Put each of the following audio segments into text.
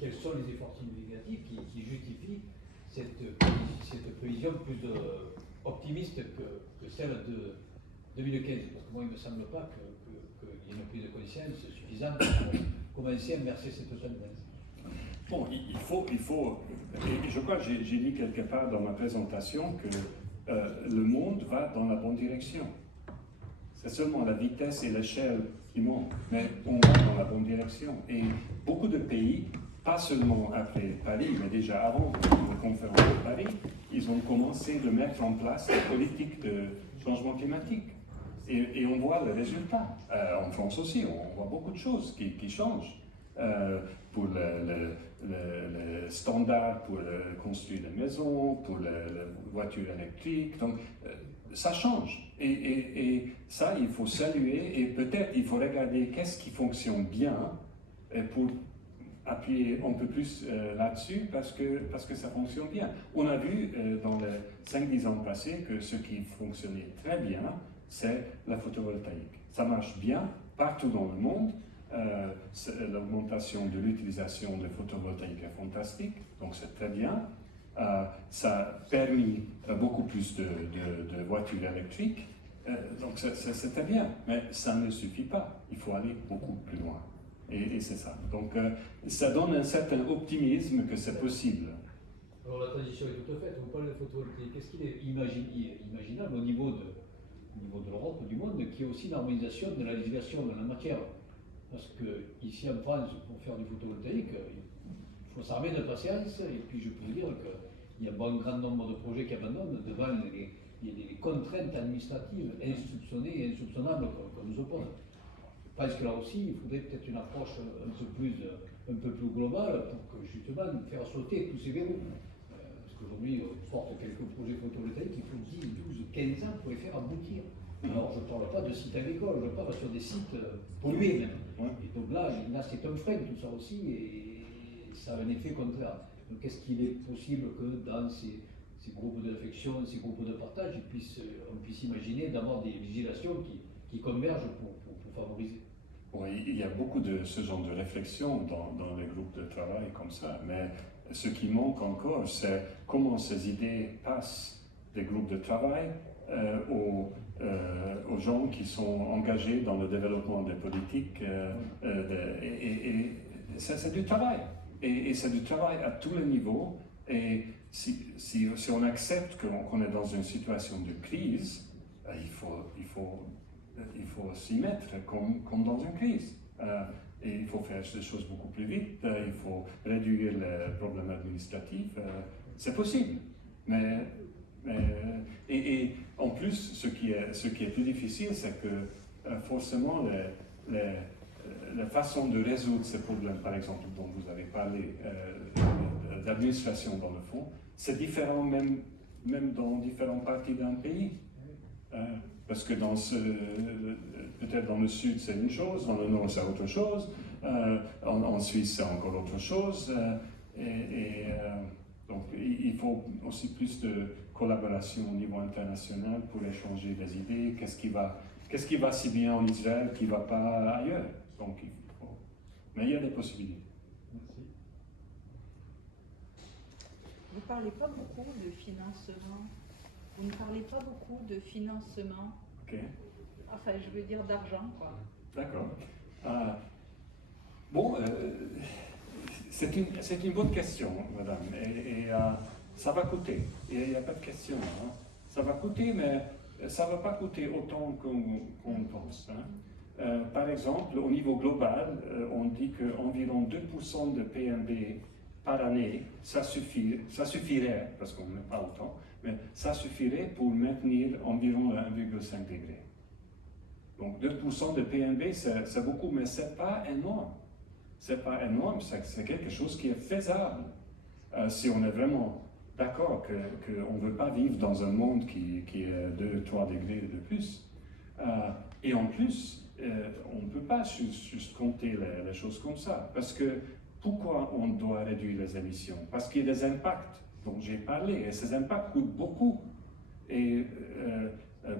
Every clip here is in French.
quels sont les efforts significatifs qui justifient cette prévision plus optimiste que celle de 2015? Parce que moi, il ne me semble pas qu'il y ait une prise de conscience suffisante pour commencer à inverser cette tendance. Bon, il faut, et je crois que j'ai dit quelque part dans ma présentation que le monde va dans la bonne direction. C'est seulement la vitesse et l'échelle qui montent, mais on va dans la bonne direction. Et beaucoup de pays, pas seulement après Paris, mais déjà avant la conférence de Paris, ils ont commencé de mettre en place des politiques de changement climatique. Et on voit le résultat. En France aussi, on voit beaucoup de choses qui changent. Pour le standard, pour construire des maisons, pour la voiture électrique. Donc, ça change. Et ça, il faut saluer et peut-être il faut regarder qu'est-ce qui fonctionne bien pour appuyer un peu plus là-dessus parce que ça fonctionne bien. On a vu dans les 5-10 ans passés que ce qui fonctionnait très bien, c'est la photovoltaïque. Ça marche bien partout dans le monde. L'augmentation de l'utilisation de photovoltaïque est fantastique, donc c'est très bien. Ça a permis beaucoup plus de voitures électriques, donc c'est très bien, mais ça ne suffit pas. Il faut aller beaucoup plus loin. Et c'est ça. Donc ça donne un certain optimisme que c'est possible. Alors la transition est toute faite. Vous parlez de photovoltaïque. Qu'est-ce qu'il est imaginable au niveau de l'Europe, du monde, qui est aussi une harmonisation de la législation de la matière? Parce qu'ici en France, pour faire du photovoltaïque, il faut s'armer de patience. Et puis je peux vous dire qu'il y a un grand nombre de projets qui abandonnent devant les contraintes administratives insoupçonnées et insoupçonnables qu'on nous oppose. Je pense que là aussi, il faudrait peut-être une approche un peu plus globale pour que justement faire sauter tous ces verrous. Parce qu'aujourd'hui, on porte quelques projets photovoltaïques, il faut 10, 12, 15 ans pour les faire aboutir. Alors, je ne parle pas de sites agricoles, je parle sur des sites pollués même. Ouais. Et donc là, c'est un frein tout ça aussi, et ça a un effet contraire. Donc, est-ce qu'il est possible que dans ces groupes de réflexion, ces groupes de partage, on puisse imaginer d'avoir des législations qui convergent pour favoriser? Bon, il y a beaucoup de ce genre de réflexion dans les groupes de travail comme ça, mais ce qui manque encore, c'est comment ces idées passent des groupes de travail aux gens qui sont engagés dans le développement des politiques. Et ça, c'est du travail. Et c'est du travail à tous les niveaux. Et si on accepte qu'on est dans une situation de crise, il faut s'y mettre comme dans une crise. Et il faut faire des choses beaucoup plus vite, il faut réduire les problèmes administratifs. C'est possible. Et en plus, ce qui est plus difficile, c'est que forcément, la façon de résoudre ces problèmes, par exemple, dont vous avez parlé, d'administration dans le fond, c'est différent même dans différentes parties d'un pays. Parce que peut-être dans le sud c'est une chose, dans le nord c'est autre chose, en Suisse c'est encore autre chose. Donc il faut aussi plus de collaboration au niveau international pour échanger des idées. Qu'est-ce qui va si bien en Israël qui ne va pas ailleurs? Donc mais il y a des possibilités. Merci. Vous ne parlez pas beaucoup de financement. Vous ne parlez pas beaucoup de financement. Ok. Enfin, je veux dire d'argent, quoi. D'accord. Bon, c'est une bonne question, madame. Et ça va coûter. Il n'y a pas de question. Hein. Ça va coûter, mais ça ne va pas coûter autant qu'on pense. Hein. Par exemple, au niveau global, on dit qu'environ 2% de PNB par année, ça suffirait, parce qu'on n'est pas autant, mais ça suffirait pour maintenir environ 1,5 degré. Donc 2% de PNB, c'est beaucoup, mais ce n'est pas énorme. C'est pas énorme, c'est quelque chose qui est faisable. Si on est vraiment d'accord qu'on ne veut pas vivre dans un monde qui est 2-3 degrés de plus. Et en plus, on ne peut pas juste compter les choses comme ça. Parce que pourquoi on doit réduire les émissions? Parce qu'il y a des impacts dont j'ai parlé, et ces impacts coûtent beaucoup. Et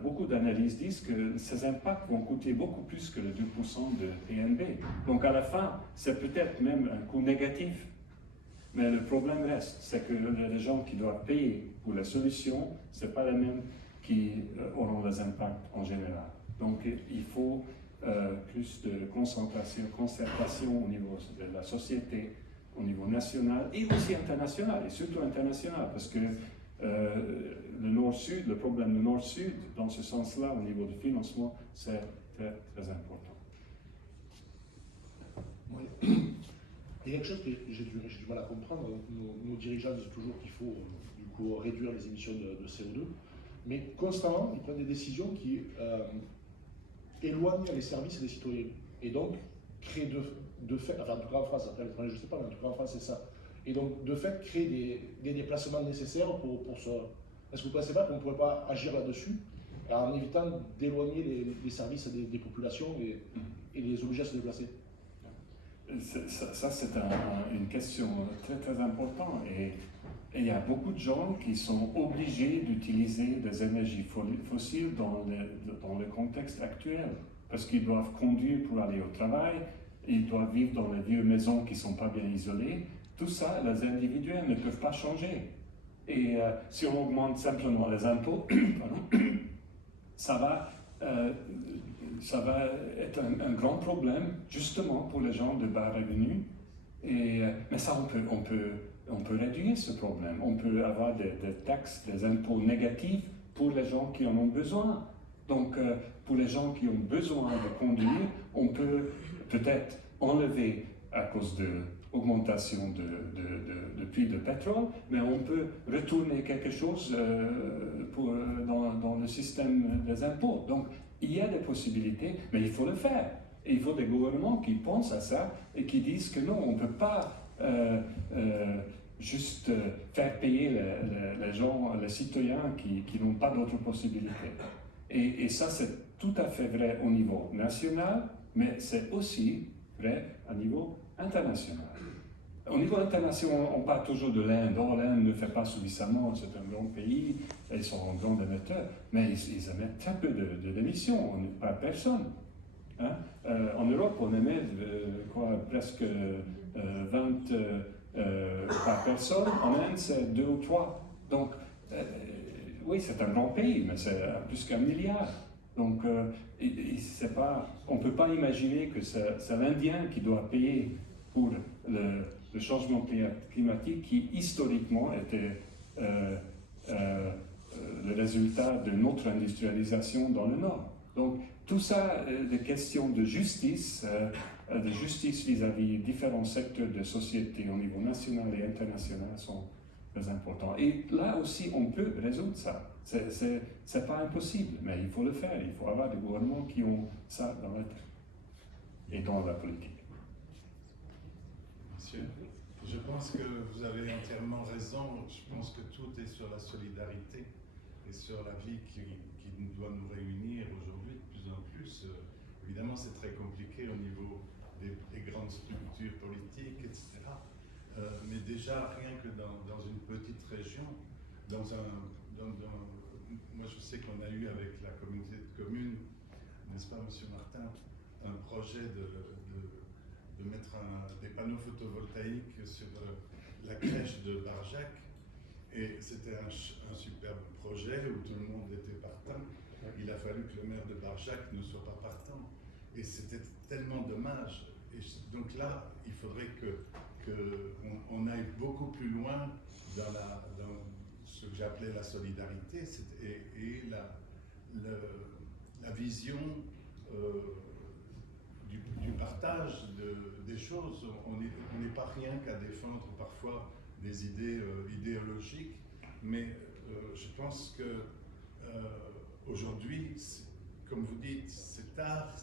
beaucoup d'analyses disent que ces impacts vont coûter beaucoup plus que le 2% de PNB. Donc à la fin, c'est peut-être même un coût négatif Mais le problème reste, c'est que les gens qui doivent payer pour la solution, ce n'est pas les mêmes qui auront les impacts en général. Donc il faut plus de concertation au niveau de la société, au niveau national et aussi international, et surtout international, parce que le Nord-Sud, le problème du Nord-Sud, dans ce sens-là, au niveau du financement, c'est très, très important. Oui. Il y a quelque chose que j'ai du mal à comprendre. Nos dirigeants disent toujours qu'il faut du coup réduire les émissions de CO2, mais constamment, ils prennent des décisions qui éloignent les services des citoyens. Et donc, créent de fait, enfin en tout cas en France, après l'étranger je ne sais pas, mais en tout cas en France c'est ça. Et donc, de fait, créer des déplacements nécessaires pour ça. Est-ce que vous ne pensez pas qu'on ne pourrait pas agir là-dessus en évitant d'éloigner les services des populations et les obliger à se déplacer? Ça, c'est une question très, très importante. Et il y a beaucoup de gens qui sont obligés d'utiliser des énergies fossiles dans le contexte actuel. Parce qu'ils doivent conduire pour aller au travail, ils doivent vivre dans les vieilles maisons qui ne sont pas bien isolées. Tout ça, les individus ne peuvent pas changer. Et si on augmente simplement les impôts, ça va être un grand problème, justement pour les gens de bas revenus. Mais ça, on peut réduire ce problème. On peut avoir des taxes, des impôts négatifs pour les gens qui en ont besoin. Donc, pour les gens qui ont besoin de conduire, on peut peut-être enlever à cause de augmentation de prix de pétrole, mais on peut retourner quelque chose dans le système des impôts. Donc, il y a des possibilités, mais il faut le faire. Et il faut des gouvernements qui pensent à ça et qui disent que non, on ne peut pas juste faire payer les gens, les citoyens qui n'ont pas d'autres possibilités. Et ça, c'est tout à fait vrai au niveau national, mais c'est aussi vrai au niveau international. Au niveau international, on parle toujours de l'Inde. Oh, l'Inde ne fait pas suffisamment, c'est un grand pays, ils sont un grand émetteur, mais ils émettent très peu d'émissions, pas personne. Hein? En Europe, on émet presque 20 par personne. En Inde, c'est 2 ou 3. Donc, oui, c'est un grand pays, mais c'est plus qu'1 milliard. Donc, on ne peut pas imaginer que c'est l'Indien qui doit payer pour le changement climatique qui, historiquement, était le résultat de notre industrialisation dans le Nord. Donc, tout ça, des questions de justice vis-à-vis différents secteurs de société au niveau national et international sont très importants. Et là aussi, on peut résoudre ça. C'est pas impossible, mais il faut le faire. Il faut avoir des gouvernements qui ont ça dans la tête et dans la politique. Monsieur, je pense que vous avez entièrement raison. Je pense que tout est sur la solidarité et sur la vie qui doit nous réunir aujourd'hui de plus en plus. Évidemment, c'est très compliqué au niveau des grandes structures politiques, etc. Mais déjà, rien que dans une petite région, moi je sais qu'on a eu avec la communauté de communes, n'est-ce pas, Monsieur Martin, un projet de mettre des panneaux photovoltaïques sur la crèche de Barjac. Et c'était un superbe projet où tout le monde était partant. Il a fallu que le maire de Barjac ne soit pas partant. Et c'était tellement dommage. Et donc là, il faudrait qu'on aille beaucoup plus loin dans ce que j'appelais la solidarité et la vision du partage des choses. On n'est pas rien qu'à défendre parfois des idées idéologiques, mais je pense que aujourd'hui, comme vous dites, c'est tard,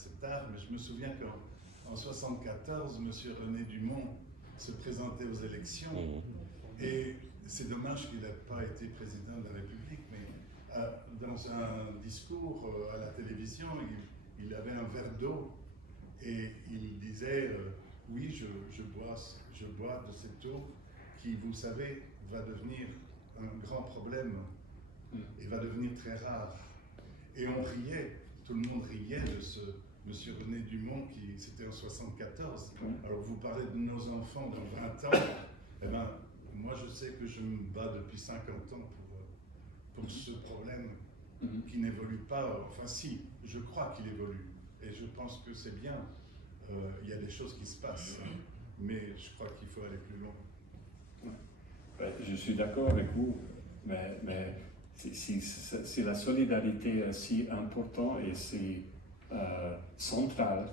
mais je me souviens qu'en 1974, M. René Dumont se présentait aux élections, et c'est dommage qu'il n'ait pas été président de la République, mais dans un discours à la télévision, il avait un verre d'eau, et il disait oui, je bois de cette eau qui, vous savez, va devenir un grand problème et va devenir très rare. Et on riait, tout le monde riait de ce Monsieur René Dumont, c'était en 1974. Alors vous parlez de nos enfants dans 20 ans, eh ben, sais que je me bats depuis 50 ans pour ce problème qui n'évolue pas. Enfin, si, je crois qu'il évolue. Et je pense que c'est bien. Il y a des choses qui se passent. Mais je crois qu'il faut aller plus loin. Ouais, je suis d'accord avec vous, mais si la solidarité est si importante et si centrale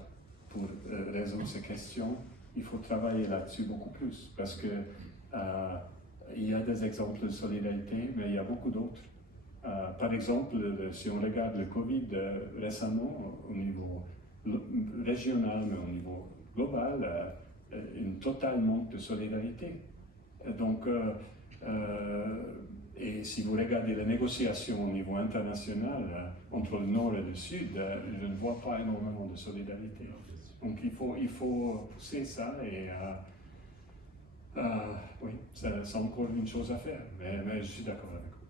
pour résoudre ces questions, il faut travailler là-dessus beaucoup plus. Parce que il y a des exemples de solidarité, mais il y a beaucoup d'autres. Par exemple, si on regarde le Covid récemment, au niveau régional, mais au niveau global, une totale manque de solidarité. Donc, et si vous regardez les négociations au niveau international entre le Nord et le Sud, je ne vois pas énormément de solidarité. Donc il faut pousser ça et oui, c'est encore une chose à faire, mais je suis d'accord avec vous.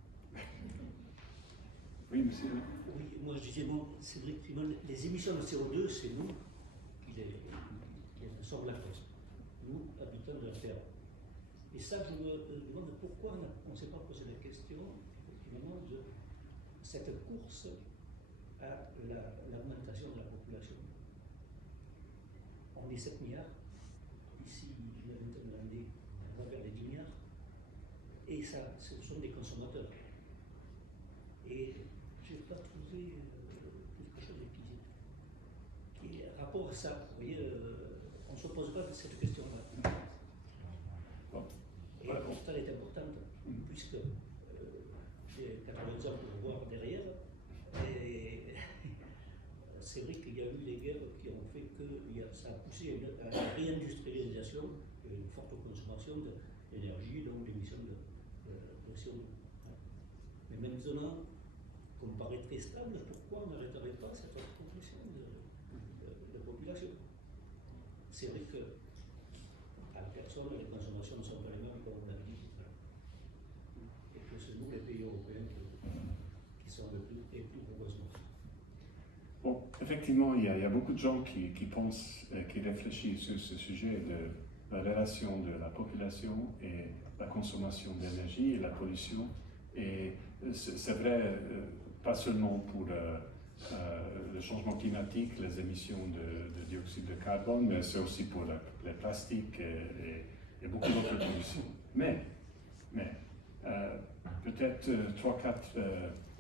Oui, monsieur. Oui, moi je disais, bon, c'est vrai que les émissions de CO2, c'est nous qui en sommes la cause. Nous, habitants de la Terre. Et ça, je me demande pourquoi on ne s'est pas posé la question, effectivement, de cette course à l'augmentation de la population. On est 7 milliards, ici, il y a une vingtaine d'années, on va vers les 10 milliards, et ça, ce sont des consommateurs. Et je n'ai pas trouvé quelque chose qui est rapport à ça. Vous voyez, on ne se pose pas cette question-là. Et pourtant, elle est importante, puisque j'ai 80 ans pour voir derrière, et c'est vrai qu'il y a eu les guerres qui ont fait que ça a poussé à la réindustrialisation et une forte consommation d'énergie, donc l'émission de CO2. Mais maintenant, qu'on me paraît très stable, pourquoi on n'arrêterait pas cette progression de population? C'est vrai que à la personne, les consommations ne sont pas les mêmes comme on l'a dit. Et que c'est nous, les pays européens, qui sont les plus gros besoins. Bon, effectivement, il y a beaucoup de gens qui pensent, qui réfléchissent sur ce sujet de la relation de la population et la consommation d'énergie et la pollution. Et c'est vrai, pas seulement pour le changement climatique, les émissions de dioxyde de carbone, mais c'est aussi pour les plastiques et beaucoup d'autres pollutions. Mais peut-être 3-4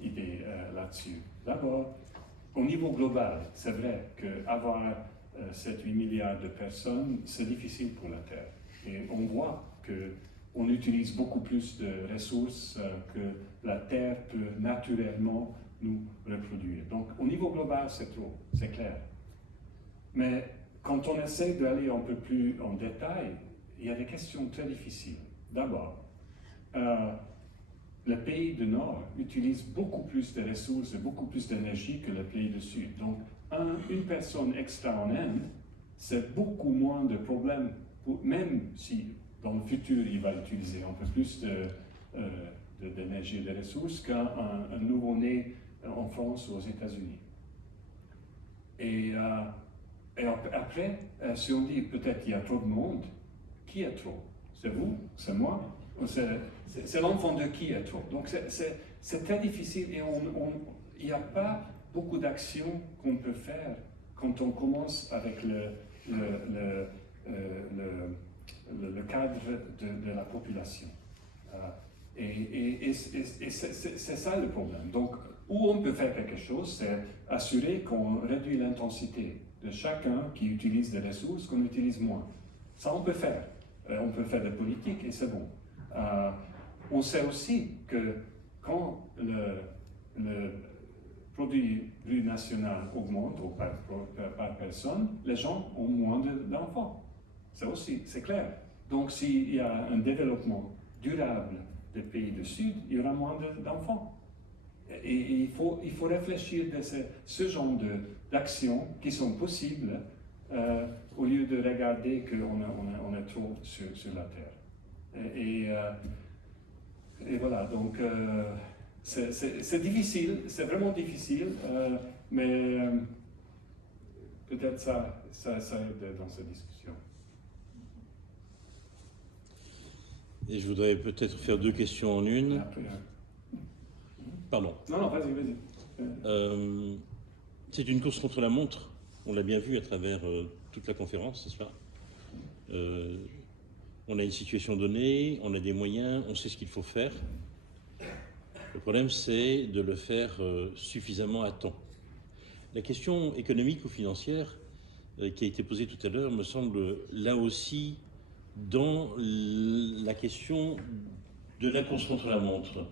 idées là-dessus. D'abord, au niveau global, c'est vrai qu'avoir 7-8 milliards de personnes, c'est difficile pour la Terre. Et on voit qu'on utilise beaucoup plus de ressources que la Terre peut naturellement nous reproduire. Donc, au niveau global, c'est trop, c'est clair. Mais quand on essaie d'aller un peu plus en détail, il y a des questions très difficiles. D'abord, le pays du Nord utilise beaucoup plus de ressources et beaucoup plus d'énergie que le pays du Sud. Donc, une personne extra en Inde, c'est beaucoup moins de problèmes, même si dans le futur il va utiliser un peu plus d'énergie et de ressources qu'un nouveau-né en France ou aux États-Unis. Et après, si on dit peut-être qu'il y a trop de monde, qui est trop? C'est vous? C'est moi? C'est l'enfant de qui est trop? Donc c'est très difficile et il n'y a pas beaucoup d'actions qu'on peut faire quand on commence avec le cadre de la population. Et c'est ça le problème. Donc, où on peut faire quelque chose, c'est assurer qu'on réduit l'intensité de chacun qui utilise des ressources, qu'on utilise moins. Ça, on peut faire. On peut faire des politiques et c'est bon. On sait aussi que quand le produit brut national augmente par personne, les gens ont moins d'enfants. Ça aussi, c'est clair. Donc, s'il y a un développement durable des pays du Sud, il y aura moins d'enfants. Et il faut réfléchir à ce genre d'actions qui sont possibles au lieu de regarder qu'on est trop sur la Terre. Et voilà, donc c'est difficile, c'est vraiment difficile, mais peut-être ça aide dans cette discussion. Et je voudrais peut-être faire deux questions en une. Après, Pardon. non, vas-y, vas-y. C'est une course contre la montre. On l'a bien vu à travers toute la conférence, n'est-ce pas? On a une situation donnée, on a des moyens, on sait ce qu'il faut faire. Le problème, c'est de le faire suffisamment à temps. La question économique ou financière qui a été posée tout à l'heure me semble là aussi dans la question de la course contre la montre.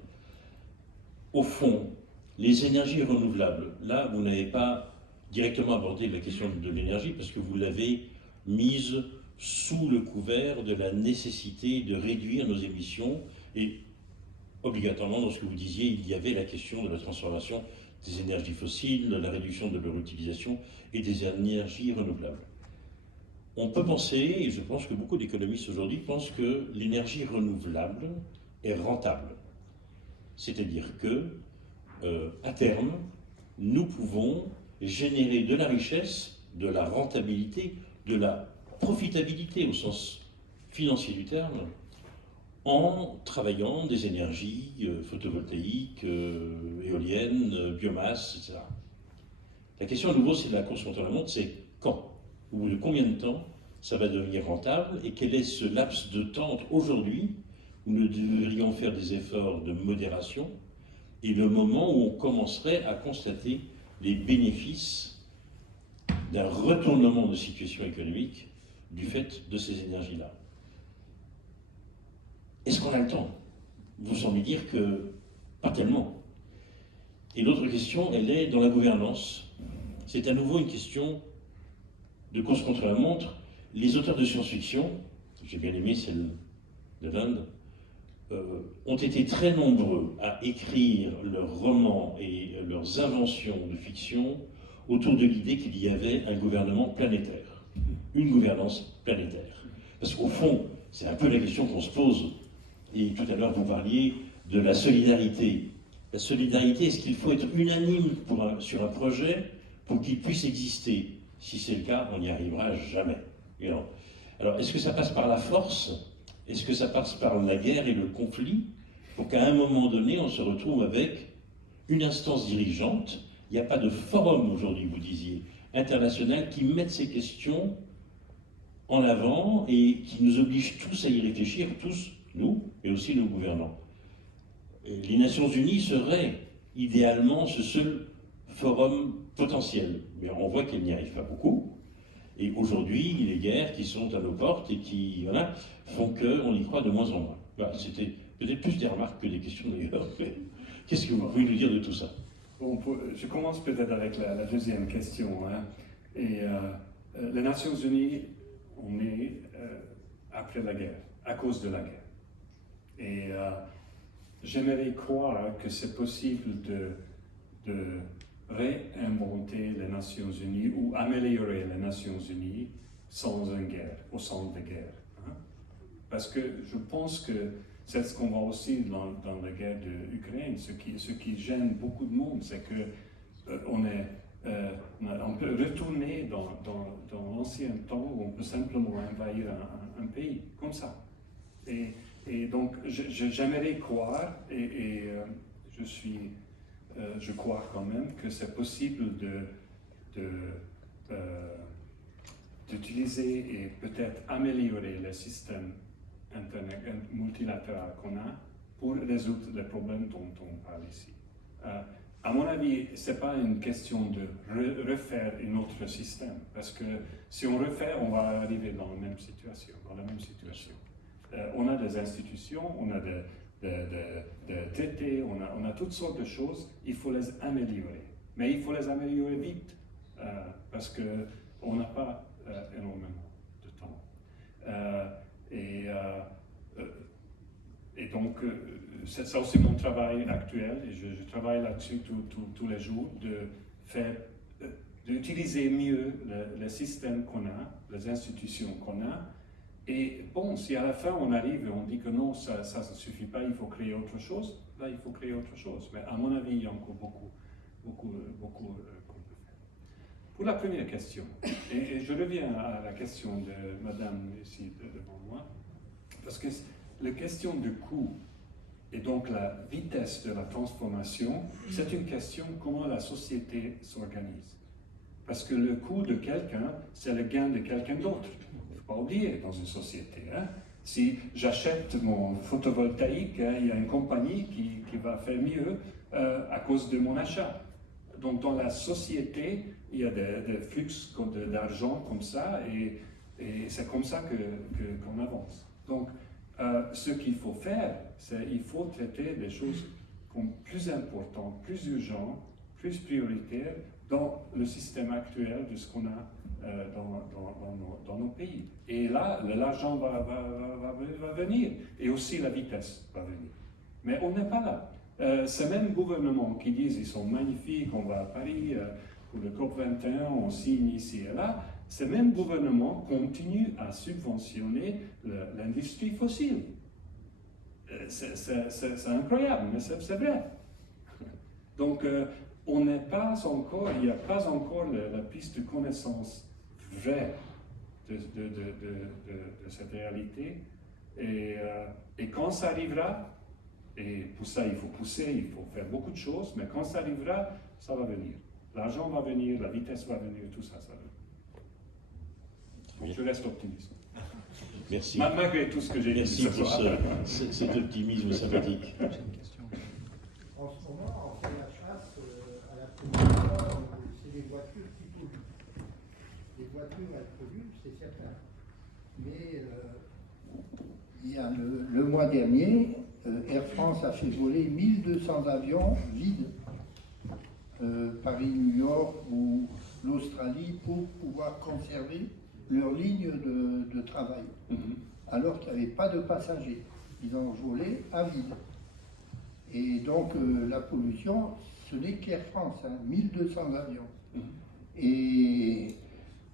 Au fond, les énergies renouvelables, là, vous n'avez pas directement abordé la question de l'énergie parce que vous l'avez mise sous le couvert de la nécessité de réduire nos émissions et obligatoirement, dans ce que vous disiez, il y avait la question de la transformation des énergies fossiles, la réduction de leur utilisation et des énergies renouvelables. On peut penser, et je pense que beaucoup d'économistes aujourd'hui pensent que l'énergie renouvelable est rentable. C'est-à-dire que, à terme, nous pouvons générer de la richesse, de la rentabilité, de la profitabilité au sens financier du terme, en travaillant des énergies photovoltaïques, éoliennes, biomasse, etc. La question à nouveau, c'est de la course contre la montre, c'est quand? Au bout de combien de temps ça va devenir rentable et quel est ce laps de temps entre aujourd'hui où nous devrions faire des efforts de modération et le moment où on commencerait à constater les bénéfices d'un retournement de situation économique du fait de ces énergies-là. Est-ce qu'on a le temps? Vous semblez dire que pas tellement. Et l'autre question, elle est dans la gouvernance. C'est à nouveau une question de course contre la montre. Les auteurs de science-fiction, j'ai bien aimé celle de l'Inde, ont été très nombreux à écrire leurs romans et leurs inventions de fiction autour de l'idée qu'il y avait un gouvernement planétaire, une gouvernance planétaire. Parce qu'au fond, c'est un peu la question qu'on se pose. Et tout à l'heure, vous parliez de la solidarité. La solidarité, est-ce qu'il faut être unanime sur un projet pour qu'il puisse exister? Si c'est le cas, on n'y arrivera jamais. Alors, est-ce que ça passe par la force? Est-ce que ça passe par la guerre et le conflit? Pour qu'à un moment donné, on se retrouve avec une instance dirigeante. Il n'y a pas de forum aujourd'hui, vous disiez, international qui mette ces questions en avant et qui nous oblige tous à y réfléchir, tous, nous, mais aussi nos gouvernants. Et les Nations Unies seraient idéalement ce seul forum potentiel, mais on voit qu'elles n'y arrivent pas beaucoup. Et aujourd'hui, les guerres qui sont à nos portes et qui font qu'on y croit de moins en moins. Voilà, c'était peut-être plus des remarques que des questions d'ailleurs. Qu'est-ce que vous pouvez nous dire de tout ça? Bon, je commence peut-être avec la deuxième question. Et les Nations Unies, on est après la guerre, à cause de la guerre. Et j'aimerais croire que c'est possible de réinventer les Nations Unies ou améliorer les Nations Unies sans une guerre, au centre de guerre. Parce que je pense que c'est ce qu'on voit aussi dans la guerre de l'Ukraine. Ce qui gêne beaucoup de monde, c'est que on peut retourner dans l'ancien temps où on peut simplement envahir un pays comme ça. Et donc, j'aimerais croire, et je crois quand même que c'est possible d'utiliser et peut-être améliorer le système multilatéral qu'on a pour résoudre les problèmes dont on parle ici. À mon avis, ce n'est pas une question de refaire un autre système, parce que si on refait, on va arriver dans la même situation. On a des institutions, on a des traités, on a toutes sortes de choses, il faut les améliorer. Mais il faut les améliorer vite, parce qu'on n'a pas énormément de temps. Et donc, c'est ça aussi mon travail actuel, et je travaille là-dessus tous les jours, d'utiliser mieux le système qu'on a, les institutions qu'on a. Et bon, si à la fin on arrive et on dit que non, ça ne suffit pas, il faut créer autre chose, là il faut créer autre chose. Mais à mon avis, il y a encore beaucoup qu'on peut faire. Pour la première question, et je reviens à la question de madame ici devant moi, parce que la question du coût et donc la vitesse de la transformation, c'est une question comment la société s'organise. Parce que le coût de quelqu'un, c'est le gain de quelqu'un d'autre. Il ne faut pas oublier dans une société. Hein. Si j'achète mon photovoltaïque, hein, il y a une compagnie qui va faire mieux à cause de mon achat. Donc dans la société, il y a des flux d'argent comme ça et c'est comme ça qu'on avance. Donc ce qu'il faut faire, c'est qu'il faut traiter des choses comme plus importantes, plus urgentes, plus prioritaires dans le système actuel de ce qu'on a dans nos pays. Et là, l'argent va venir, et aussi la vitesse va venir. Mais on n'est pas là. Ces mêmes gouvernements qui disent qu'ils sont magnifiques, on va à Paris pour le COP21, on signe ici et là, ces mêmes gouvernements continuent à subventionner l'industrie fossile. C'est incroyable, mais c'est vrai. Donc, on n'est pas encore, il n'y a pas encore la piste de connaissance vraie de cette réalité. Et quand ça arrivera, et pour ça il faut pousser, il faut faire beaucoup de choses, mais quand ça arrivera, ça va venir. L'argent va venir, la vitesse va venir, tout ça, ça va venir. Donc je reste optimiste. Merci. Malgré tout ce que j'ai dit Merci ce pour soir. cet optimisme sympathique. En ce moment, on fait la chasse à la pollution, c'est les voitures qui polluent. Les voitures, elles polluent, c'est certain. Mais il y a le mois dernier, Air France a fait voler 1200 avions vides, Paris-New York ou l'Australie, pour pouvoir conserver leur ligne de travail, alors qu'il n'y avait pas de passagers. Ils ont volé à vide. Et donc la pollution, ce n'est qu'Air France, hein, 1200 avions. Et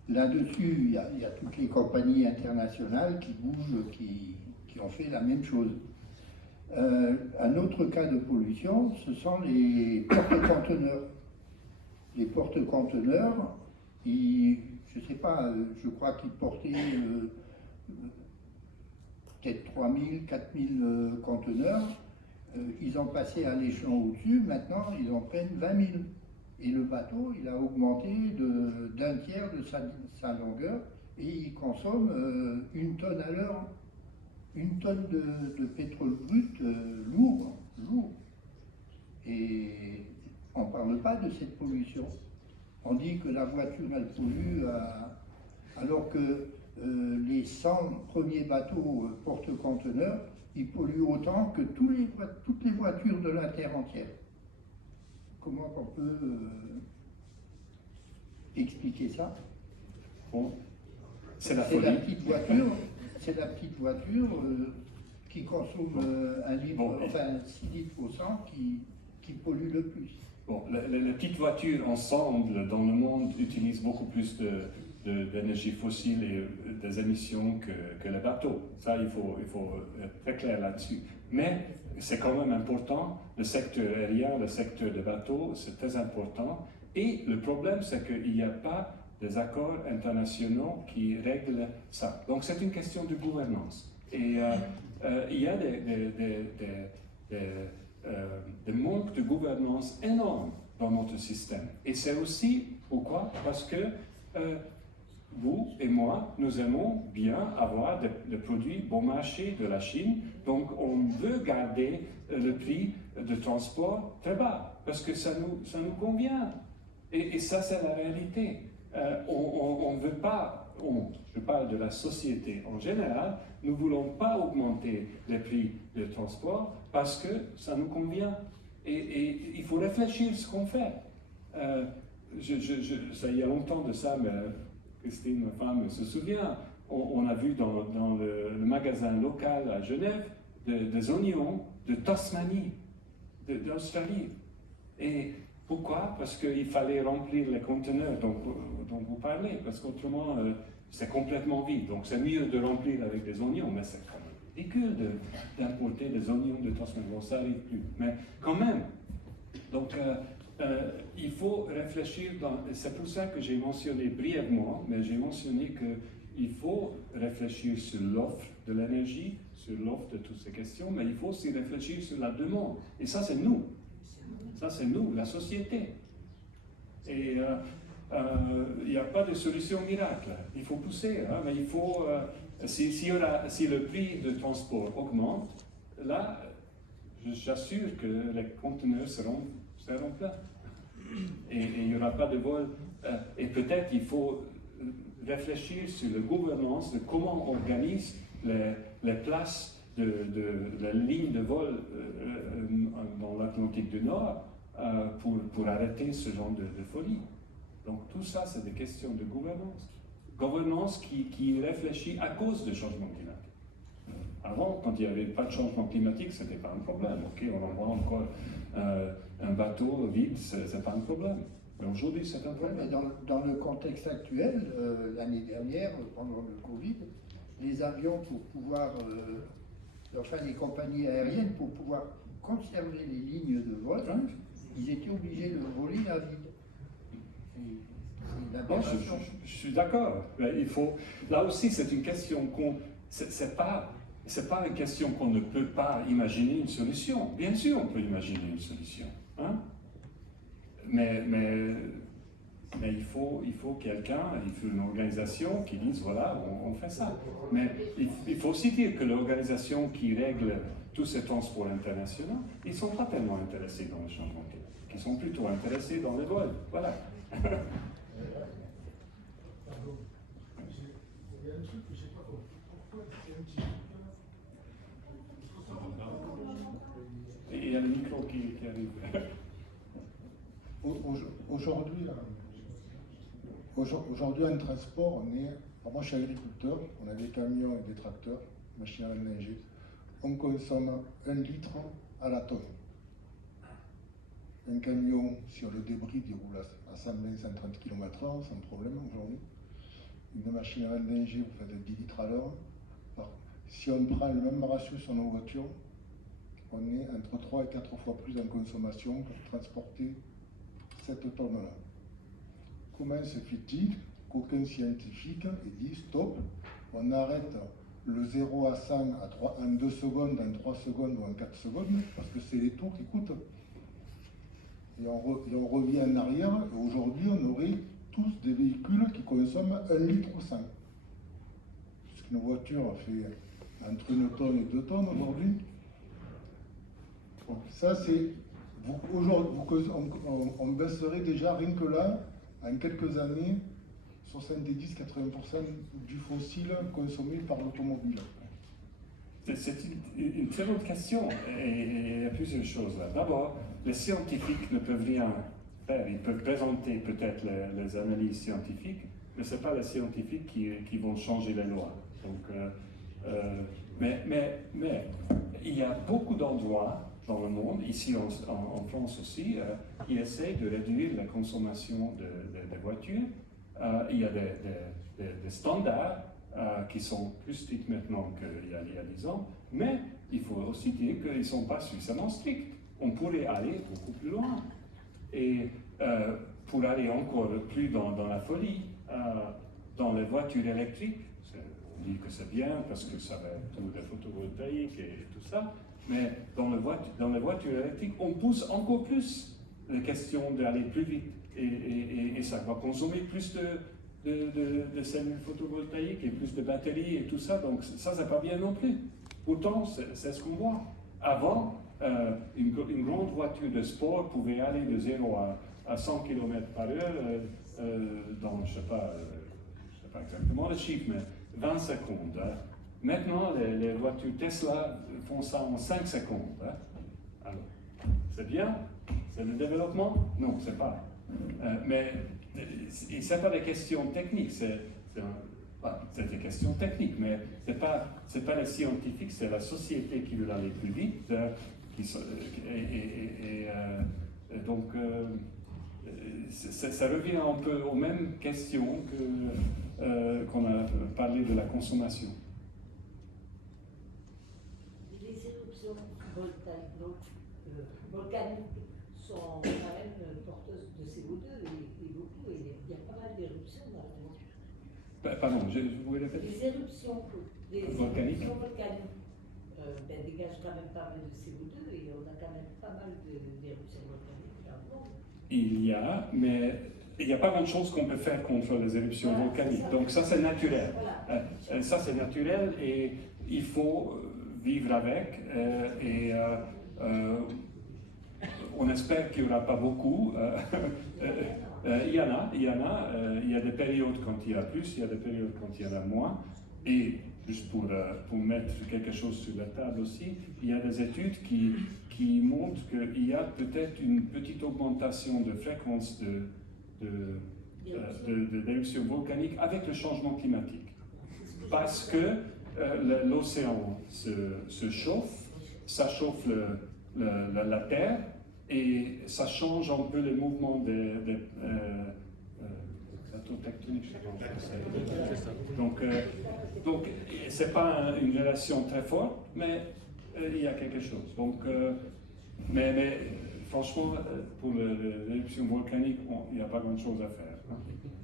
là-dessus, il y a toutes les compagnies internationales qui bougent, qui ont fait la même chose. Un autre cas de pollution, ce sont les porte-conteneurs. Les porte-conteneurs, je ne sais pas, je crois qu'ils portaient peut-être 3000, 4000 conteneurs. Ils ont passé à l'échelon au-dessus, maintenant ils en prennent 20 000. Et le bateau, il a augmenté d'un tiers de sa longueur et il consomme 1 tonne à l'heure. 1 tonne de pétrole brut lourd. Et on ne parle pas de cette pollution. On dit que la voiture, elle pollue, alors que les 100 premiers bateaux porte-conteneurs, ils polluent autant que toutes les voitures de la Terre entière. Comment on peut expliquer ça? Bon, c'est la C'est folie. la petite voiture qui consomme 6 litres au 100 qui pollue le plus. Bon, les petites voitures ensemble dans le monde utilisent beaucoup plus d'énergie fossile et des émissions que les bateaux. Ça, il faut être très clair là-dessus. Mais c'est quand même important, le secteur aérien, le secteur des bateaux, c'est très important. Et le problème, c'est qu'il n'y a pas des accords internationaux qui règlent ça. Donc c'est une question de gouvernance. Et il y a des manques de gouvernance énormes dans notre système. Et c'est aussi pourquoi? Parce que vous et moi, nous aimons bien avoir des produits bon marché de la Chine, donc on veut garder le prix de transport très bas, parce que ça nous convient. Et ça, c'est la réalité. On ne veut pas, je parle de la société en général, nous ne voulons pas augmenter les prix de transport parce que ça nous convient. Et il faut réfléchir ce qu'on fait. Ça y a longtemps de ça, mais Christine, ma femme, se souvient, on a vu dans le magasin local à Genève des oignons de Tasmanie, d'Australie. Et pourquoi? Parce qu'il fallait remplir les conteneurs dont vous parlez, parce qu'autrement, c'est complètement vide. Donc c'est mieux de remplir avec des oignons, mais c'est quand même ridicule d'importer des oignons de Tasmanie. Bon, ça n'arrive plus, mais quand même. Donc il faut réfléchir, c'est pour ça que j'ai mentionné brièvement, mais j'ai mentionné qu'il faut réfléchir sur l'offre de l'énergie, sur l'offre de toutes ces questions, mais il faut aussi réfléchir sur la demande. Et ça, c'est nous. Ça, c'est nous, la société. Et il n'y a pas de solution miracle. Il faut pousser, hein, mais il faut... si le prix de transport augmente, là, j'assure que les conteneurs seront pleins. Et il n'y aura pas de vol. Et peut-être il faut réfléchir sur la gouvernance de comment on organise les places de la ligne de vol dans l'Atlantique du Nord pour arrêter ce genre de folie. Donc tout ça, c'est des questions de gouvernance. Gouvernance qui réfléchit à cause du changement climatique. Avant, quand il n'y avait pas de changement climatique, ce n'était pas un problème. Ok, on envoie encore un bateau vide, ce n'est pas un problème. Mais aujourd'hui, c'est un Ouais, problème. mais dans le contexte actuel, l'année dernière, pendant le Covid, les avions pour pouvoir, enfin les compagnies aériennes pour pouvoir conserver les lignes de vol, ils étaient obligés de voler à vide. C'est une Non, aberration. je suis d'accord. Mais il faut. Là aussi, c'est une question qu'on. C'est pas une question qu'on ne peut pas imaginer une solution. Bien sûr, on peut imaginer une solution. Hein? Mais il faut quelqu'un, il faut une organisation qui dise voilà, on fait ça. Mais il faut aussi dire que l'organisation qui règle tous ces transports internationaux, ils ne sont pas tellement intéressés dans le changement climatique. Ils sont plutôt intéressés dans les vols. Voilà. Pardon, il y a un truc que je n'ai pas compris. Pourquoi les scientifiques Et il y a le micro qui arrive. Aujourd'hui, en transport, moi je suis agriculteur, on a des camions et des tracteurs, machines à ménager. On consomme 1 litre à la tonne. Un camion sur le débris il roule à 120-130 km/h sans problème aujourd'hui. Une machine à vendanger, vous faites 10 litres à l'heure. Si on prend le même ratio sur nos voitures, on est entre 3 et 4 fois plus en consommation pour transporter cette tonne-là. Comment se fait-il qu'aucun scientifique ait dit stop, on arrête le 0 à 100 en 2 secondes, en 3 secondes ou en 4 secondes, parce que c'est les tours qui coûtent. Et on revient en arrière, et aujourd'hui on aurait tous des véhicules qui consomment 1 litre ou 100. Puisqu'une voiture fait entre 1 tonne et 2 tonnes aujourd'hui. Donc ça c'est, aujourd'hui on baisserait déjà rien que là, en quelques années, 70-80% du fossile consommé par l'automobile. C'est une très bonne question et il y a plusieurs choses là. D'abord, les scientifiques ne peuvent rien faire. Ils peuvent présenter peut-être les analyses scientifiques, mais ce n'est pas les scientifiques qui vont changer les lois. Donc, mais il y a beaucoup d'endroits dans le monde, ici en France aussi, qui essayent de réduire la consommation de voitures. Il y a des standards qui sont plus stricts maintenant qu'il y a 10 ans, mais il faut aussi dire qu'ils ne sont pas suffisamment stricts. On pourrait aller beaucoup plus loin. Et pour aller encore plus dans la folie, dans les voitures électriques, on dit que c'est bien parce que ça va être tout le photovoltaïque et tout ça, mais dans les voitures électriques, on pousse encore plus les questions d'aller plus vite. Et ça va consommer plus de cellules photovoltaïques et plus de batteries et tout ça, donc ça, c'est pas bien non plus. Pourtant, c'est ce qu'on voit. Avant, une grande voiture de sport pouvait aller de 0 à 100 km/h dans, je ne sais pas exactement le chiffre, mais 20 secondes. Hein. Maintenant, les voitures Tesla font ça en 5 secondes. Hein. Alors, c'est bien? C'est le développement? Non, c'est pas. Mais ce n'est pas des questions techniques, c'est des questions techniques, mais ce n'est pas les scientifiques, c'est la société qui veut aller plus vite. Donc, ça revient un peu aux mêmes questions qu'on a parlé de la consommation. Les éruptions volcaniques sont quand même porteuses de CO2 et beaucoup, et il y a pas mal d'éruptions dans la nature. Pardon, vous pouvez répéter? Les éruptions volcaniques, dégage quand même pas mal de CO2 et on a quand même pas mal d'éruptions volcaniques dans le monde. Il y a, mais il n'y a pas grand-chose qu'on peut faire contre les éruptions Voilà, volcaniques. ça. Donc ça, c'est naturel. Voilà. Ça, c'est naturel et il faut vivre avec. On espère qu'il n'y aura pas beaucoup. Il y en a. Il y a des périodes quand il y a plus, il y a des périodes quand il y en a moins. Et juste pour mettre quelque chose sur la table aussi, il y a des études qui montrent qu'il y a peut-être une petite augmentation de fréquence d'éruptions volcaniques avec le changement climatique. Parce que l'océan se chauffe, ça chauffe la Terre et ça change un peu le mouvement des plateaux tectoniques. Donc c'est pas une relation très forte, mais il y a quelque chose. Donc, mais franchement, pour l'éruption volcanique, il n'y a pas grand-chose à faire. Hein.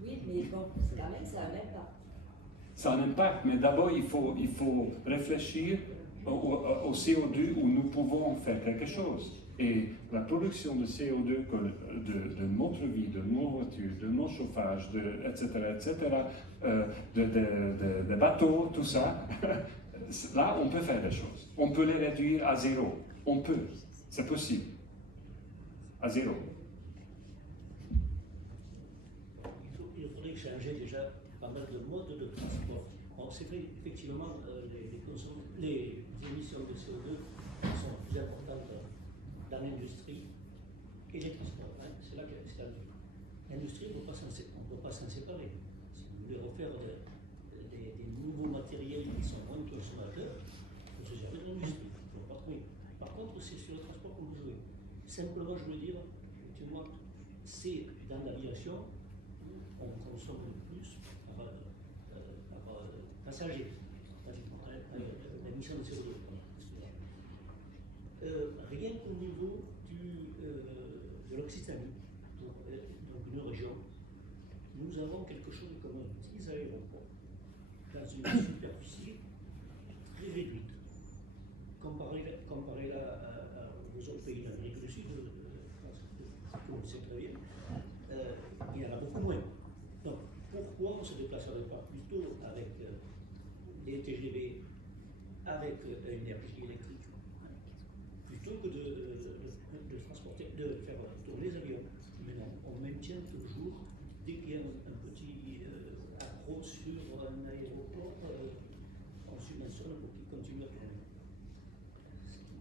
Oui, mais bon, quand même, ça a un impact. Ça a un impact, mais d'abord, il faut réfléchir au CO2 où nous pouvons faire quelque chose. Et la production de CO2 de notre vie, de nos voitures, de nos chauffages, etc., de bateaux, tout ça, là, on peut faire des choses. On peut les réduire à zéro. On peut. C'est possible. À zéro. Il faudrait changer déjà pas mal de modes de transport. Alors, c'est vrai, effectivement, les émissions de CO2 sont plus importantes dans l'industrie et les transports. Hein. C'est là que c'est la vie. L'industrie, on ne peut pas s'en séparer. Si vous voulez refaire des nouveaux matériels qui sont moins consommateurs, il faut se servir de l'industrie. Par contre, c'est sur le transport que vous jouez. Simplement, je veux dire, effectivement, c'est dans l'aviation où on consomme le plus par passager, l'émission de CO2. Rien qu'au niveau de l'Occitanie, donc une région, nous avons quelque chose comme 10 aéroports dans une superficie très réduite. Comparé aux autres pays d'Amérique du Sud, comme vous le savez très bien, il y en a beaucoup moins. Donc, pourquoi on ne se déplacerait pas plutôt avec des TGV, avec une énergie électrique, plutôt que de transporter, de faire tourner les avions? Mais non, on maintient toujours, dès qu'il y a un petit accro sur un aéroport, on subventionne pour qu'il continue à tourner.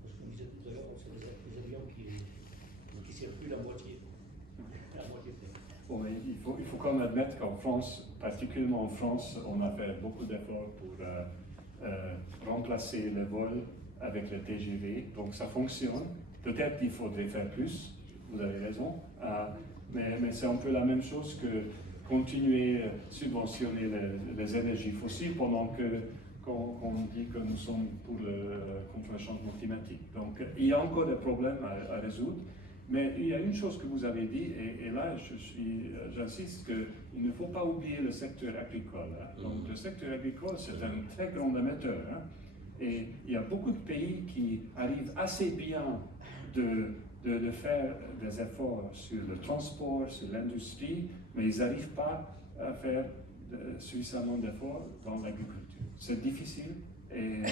Parce qu'on disait tout à l'heure, c'est les avions qui circulent la moitié. Bon, mais il faut quand même admettre qu'en France, particulièrement en France, on a fait beaucoup d'efforts pour remplacer les vols avec le TGV. Donc ça fonctionne. Peut-être qu'il faudrait faire plus, vous avez raison. Mais c'est un peu la même chose que continuer à subventionner les énergies fossiles pendant qu'on dit que nous sommes contre le changement climatique. Donc il y a encore des problèmes à résoudre. Mais il y a une chose que vous avez dit, et là j'insiste qu'il ne faut pas oublier le secteur agricole. Hein. Donc le secteur agricole, c'est un très grand émetteur. Hein. Et il y a beaucoup de pays qui arrivent assez bien de faire des efforts sur le transport, sur l'industrie, mais ils n'arrivent pas à faire suffisamment d'efforts dans l'agriculture. C'est difficile. Et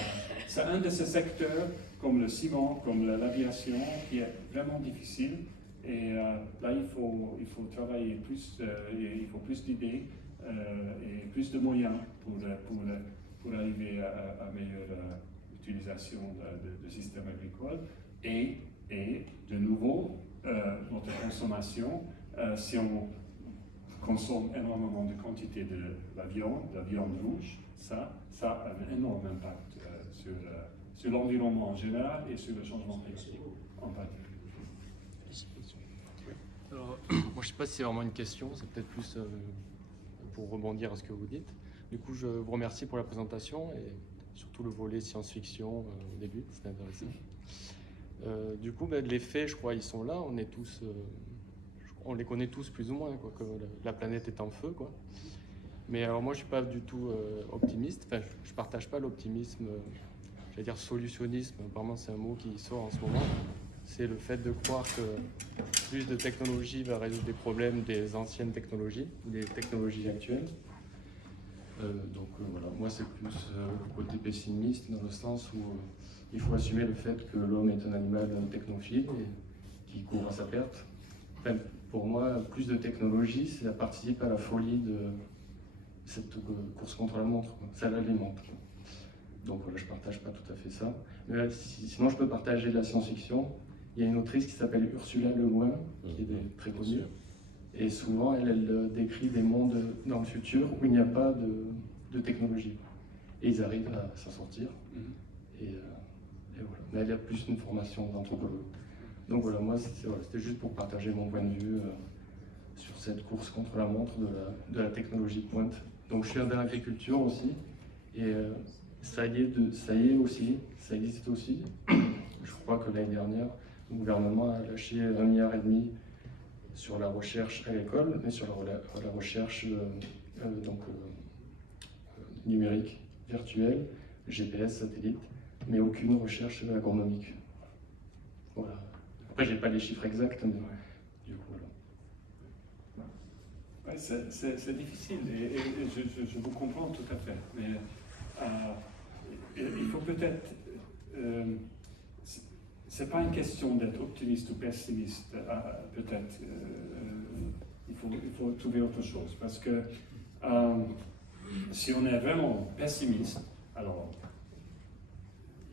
c'est un de ces secteurs, comme le ciment, comme l'aviation, qui est vraiment difficile. Et là, il faut travailler plus, il faut plus d'idées et plus de moyens pour arriver à meilleure utilisation du système agricole. Et de nouveau, notre consommation, si on consomme énormément de quantité de la viande rouge, ça a un énorme impact sur l'environnement en général et sur le changement climatique en particulier. Alors, moi je ne sais pas si c'est vraiment une question, c'est peut-être plus pour rebondir à ce que vous dites. Du coup, je vous remercie pour la présentation et surtout le volet science-fiction au début, c'était intéressant. Du coup, les faits, je crois, ils sont là, on les connaît tous plus ou moins, quoi, que la planète est en feu, quoi. Mais alors moi, je ne suis pas du tout optimiste, enfin, je ne partage pas l'optimisme, j'allais dire solutionnisme, apparemment c'est un mot qui sort en ce moment, c'est le fait de croire que plus de technologie va résoudre des problèmes des anciennes technologies, des technologies actuelles. Voilà, moi c'est plus côté pessimiste dans le sens où il faut assumer le fait que l'homme est un animal technophile et qui court à sa perte. Enfin, pour moi, plus de technologie, ça participe à la folie de cette course contre la montre, quoi. Ça l'alimente. Donc voilà, je ne partage pas tout à fait ça. Mais sinon, je peux partager de la science-fiction. Il y a une autrice qui s'appelle Ursula Le Guin, qui est très connue. Et souvent, elle décrit des mondes dans le futur où il n'y a pas de technologie. Et ils arrivent à s'en sortir. Et voilà. Mais elle a plus une formation d'anthropologue. Donc voilà, moi, c'était juste pour partager mon point de vue sur cette course contre la montre de la technologie de pointe. Donc je suis dans l'agriculture aussi. Et ça y est aussi, ça existe aussi. Je crois que l'année dernière, le gouvernement a lâché 1,5 milliard sur la recherche agricole, mais sur la recherche numérique, virtuelle, GPS, satellite, mais aucune recherche agronomique. Voilà. Après, j'ai pas les chiffres exacts, mais du coup, voilà. Ouais, c'est difficile et je vous comprends tout à fait. Mais il faut peut-être. C'est pas une question d'être optimiste ou pessimiste, peut-être. Il faut trouver autre chose. Parce que si on est vraiment pessimiste, alors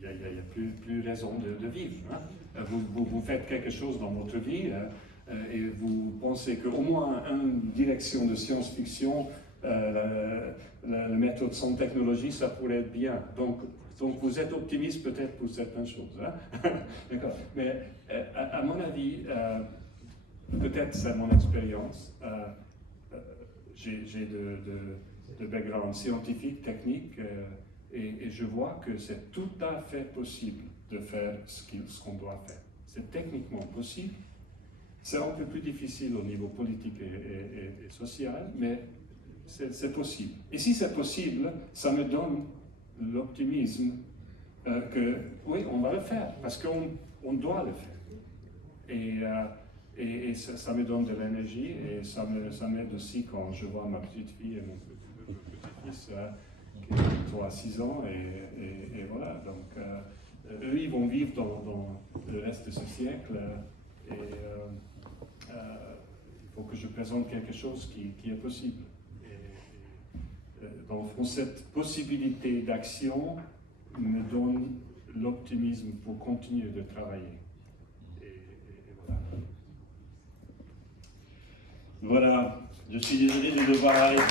il n'y a plus raison de vivre. Hein. Vous faites quelque chose dans votre vie et vous pensez qu'au moins une direction de science-fiction, la méthode sans technologie, ça pourrait être bien. Donc vous êtes optimiste peut-être pour certaines choses. Hein. D'accord. Mais à mon avis, peut-être c'est mon expérience, j'ai de background scientifique, technique, et je vois que c'est tout à fait possible de faire ce qu'on doit faire. C'est techniquement possible. C'est un peu plus difficile au niveau politique et social, mais c'est possible. Et si c'est possible, ça me donne l'optimisme que oui, on va le faire, parce qu'on doit le faire. Et ça me donne de l'énergie, et ça m'aide aussi quand je vois ma petite fille et mon petit-fils qui ont 3 à 6 ans, et voilà. Donc, eux, ils vont vivre dans le reste de ce siècle, et il faut que je présente quelque chose qui est possible. Dans le fond, cette possibilité d'action me donne l'optimisme pour continuer de travailler. Et voilà. Voilà, je suis désolé de devoir arrêter.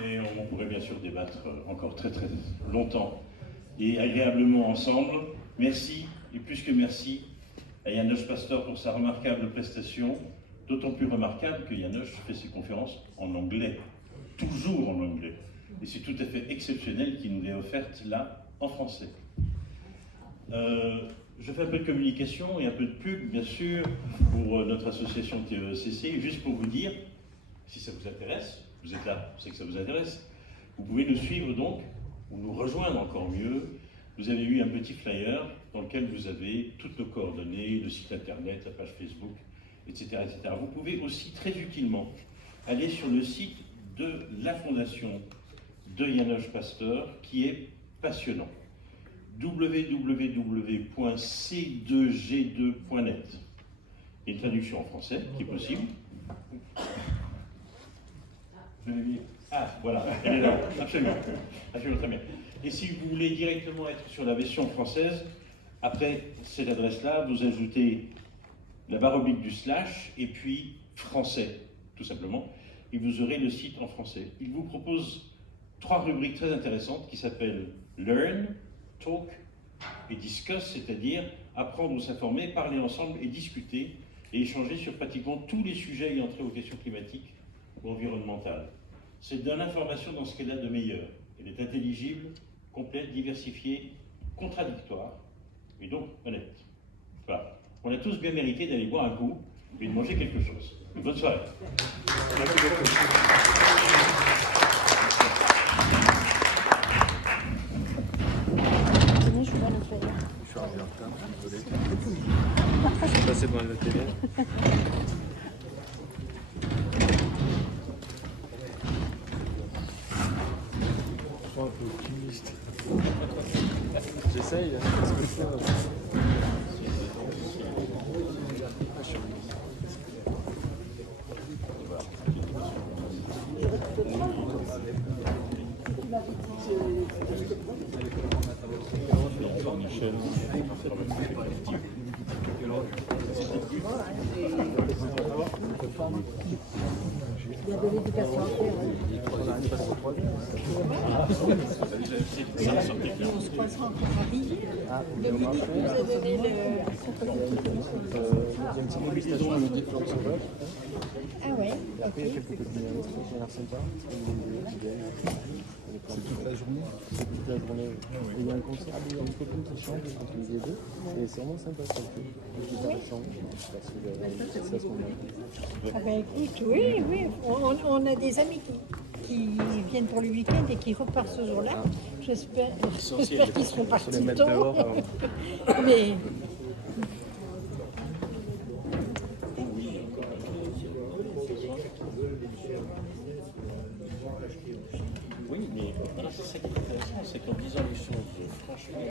Mais on pourrait bien sûr débattre encore très très longtemps et agréablement ensemble. Merci, et plus que merci, à János Pastor pour sa remarquable prestation, d'autant plus remarquable que János fait ses conférences en anglais, toujours en anglais. Et c'est tout à fait exceptionnel qu'il nous l'ait offerte là, en français. Je fais un peu de communication et un peu de pub, bien sûr, pour notre association TECC, juste pour vous dire, si ça vous intéresse, vous êtes là, je sais que ça vous intéresse, vous pouvez nous suivre donc, ou nous rejoindre encore mieux. Vous avez eu un petit flyer dans lequel vous avez toutes nos coordonnées, le site internet, la page Facebook, etc., etc. Vous pouvez aussi très utilement aller sur le site de la fondation de János Pastor, qui est passionnant. www.c2g2.net. Il y a une traduction en français qui est possible. Ah, voilà, elle est là, absolument, absolument très bien. Et si vous voulez directement être sur la version française, après cette adresse-là, vous ajoutez la barre oblique du slash et puis français, tout simplement, et vous aurez le site en français. Il vous propose 3 rubriques très intéressantes qui s'appellent Learn, Talk et Discuss, c'est-à-dire apprendre ou s'informer, parler ensemble et discuter et échanger sur pratiquement tous les sujets ayant trait aux questions climatiques ou environnementales. C'est de l'information dans ce qu'elle a de meilleur. Elle est intelligible, complète, diversifiée, contradictoire et donc honnête. Voilà. On a tous bien mérité d'aller boire un coup et de manger quelque chose. Une bonne soirée. Merci beaucoup. Tenez, je vous donne le feuille. Je suis arrivé en retard, désolé. Je suis passé devant la télé. Je suis un peu optimiste. J'essaye, hein, ce que je fais. Michel. Il y a de l'éducation à faire. On se croisera encore à Ville. Dominique nous a donné le. Il y a une petite mobilisation à midi pour le sauvage. Ah ouais, Et après, il y a quelques petites manifestations qui ont l'air sympa. C'est toute la journée. C'est toute la journée. Et il y a un concert, il y a une copine qui chante entre les deux. Et c'est vraiment sympa ce qu'elle fait. Je sais pas si vous avez c'est à ce moment-là. Ah ben écoute, oui, oui, on a des amis qui viennent pour le week-end et qui repartent ce jour-là. J'espère qu'ils seront partis les mettre tôt. dehors. Mais Oui, mais voilà, c'est ça qui est intéressant, c'est qu'en disant les choses franchement.